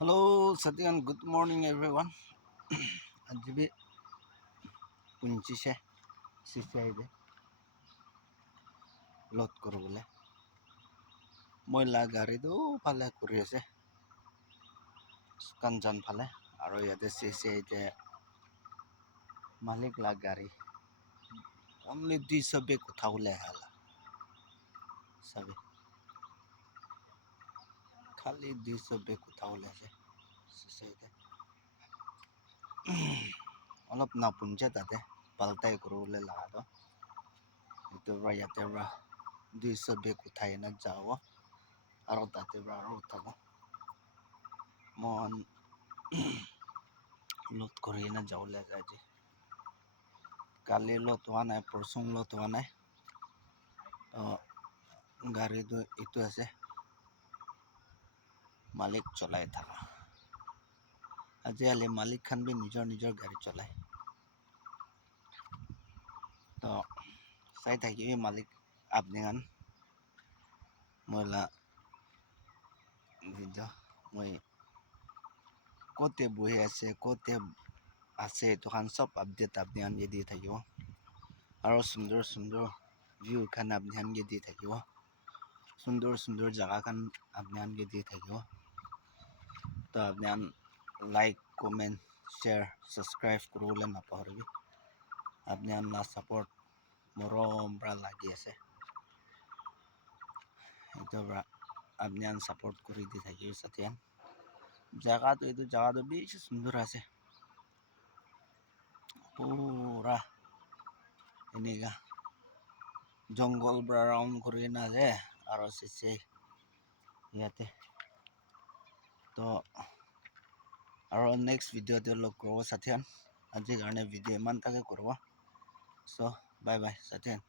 Hello, Satyan. Good morning, everyone. আজি भी 25 CC আহিলে লোড কৰিবলৈ মই গাড়ীটো ফালে কৰি আছে কাঞ্চন ফালে আৰু ইয়াতে চিচি আহিছে মালিক গাড়ী অনলি 200 বেগ উঠাবলৈ আহে চাবি খালি 200 বেগ উঠাবলৈ আছে চিচি আহিছে অলপ নাপুঞ্জে তাতে পাল্টাই কৰিবলৈ লগাটো এইটোৰ পৰা ইয়াতে পৰা 200 বেগ উঠাই না যাব আৰু তাতে পৰা আৰু উঠাব মন লোড কৰি না যাবলৈ আজি কালি লোড হোৱা নাই পৰচুং লোড হোৱা নাই গাড়ীটো এইটো আছে মালিক চলাই থাকা আজিকালি মালিক খান বি নিজৰ গাড়ী চলায় তো চাই থাকিবি মালিক আপনি খান মইলা ভিডিঅ' মই ক'তে বহি আছে ক'তে আছে এইটো খান চব আপডেট আপনি খানকে দি থাকিব আৰু সুন্দৰ ভিউ খান আপনি খানকে দি থাকিব সুন্দৰ জাগা খান আপনি খানকে দি থাকিব তো আপনি খান লাইক কমেন্ট শ্বেয়াৰ সাবস্ক্ৰাইব কৰিবলৈ নাপাহৰিবি আপনি খানলা সাপোৰ্ট মৰম পৰা লাগি আছে এইটোৰ পৰা আপনি খান সাপোৰ্ট কৰি দি থাকিব সাথিয়ান এইটো জাগাটো বেছি সুন্দৰ আছে পুৰা এনেকা জংঘল পৰা ৰাউণ্ড কৰি না যায় আৰু চিচি ইয়াতে তো আৰু নেক্সট ভিডিঅ'তে লগ কৰিব সাথিয়ান আজিৰ কাৰণে ভিডিঅ' ইমান তাকে কৰিব চ' বাই বাই সাথিয়ান